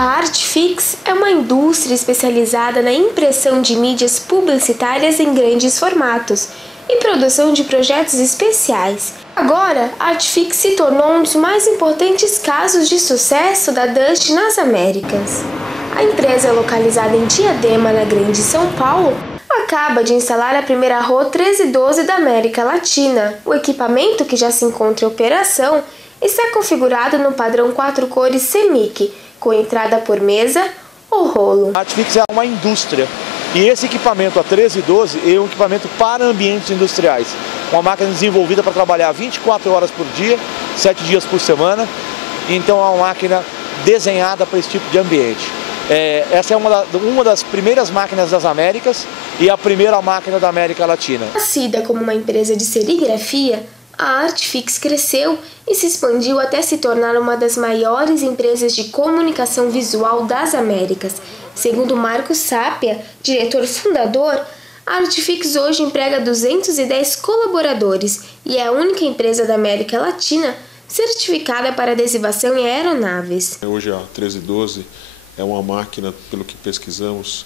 A Artfix é uma indústria especializada na impressão de mídias publicitárias em grandes formatos e produção de projetos especiais. Agora, a Artfix se tornou um dos mais importantes casos de sucesso da Dust nas Américas. A empresa, localizada em Diadema, na Grande São Paulo, acaba de instalar a primeira RO 1312 da América Latina. O equipamento, que já se encontra em operação, está configurado no padrão 4 cores CMYK, com entrada por mesa ou rolo. A Artfix é uma indústria e esse equipamento, a 1312, é um equipamento para ambientes industriais. Uma máquina desenvolvida para trabalhar 24 horas por dia, 7 dias por semana. Então é uma máquina desenhada para esse tipo de ambiente. Essa é uma das primeiras máquinas das Américas e a primeira máquina da América Latina. Nascida como uma empresa de serigrafia, a Artfix cresceu e se expandiu até se tornar uma das maiores empresas de comunicação visual das Américas. Segundo Marcos Sapia, diretor fundador, a Artfix hoje emprega 210 colaboradores e é a única empresa da América Latina certificada para adesivação em aeronaves. Hoje a 1312 é uma máquina, pelo que pesquisamos,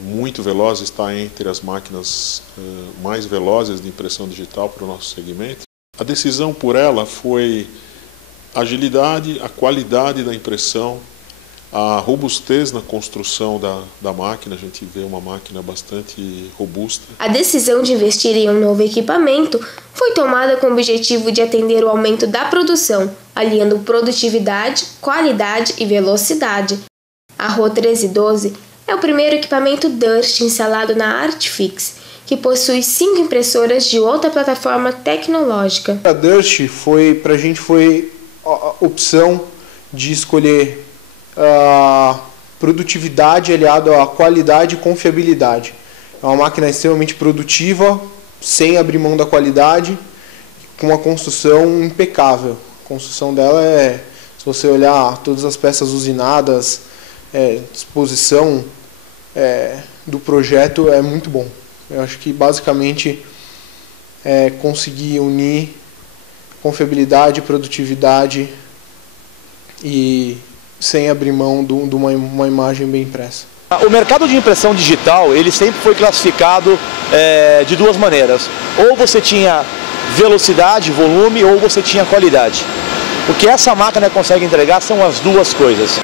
muito veloz, está entre as máquinas mais velozes de impressão digital para o nosso segmento. A decisão por ela foi a agilidade, a qualidade da impressão, a robustez na construção da máquina. A gente vê uma máquina bastante robusta. A decisão de investir em um novo equipamento foi tomada com o objetivo de atender o aumento da produção, aliando produtividade, qualidade e velocidade. A RO 1312 é o primeiro equipamento Dust instalado na Artfix, que possui 5 impressoras de outra plataforma tecnológica. A Dust para a gente foi a opção de escolher a produtividade aliada à qualidade e confiabilidade. É uma máquina extremamente produtiva, sem abrir mão da qualidade, com uma construção impecável. A construção dela se você olhar todas as peças usinadas, disposição do projeto é muito bom. Eu acho que basicamente conseguir unir confiabilidade, produtividade e sem abrir mão de uma imagem bem impressa. O mercado de impressão digital, ele sempre foi classificado de duas maneiras. Ou você tinha velocidade, volume, ou você tinha qualidade. O que essa máquina consegue entregar são as duas coisas.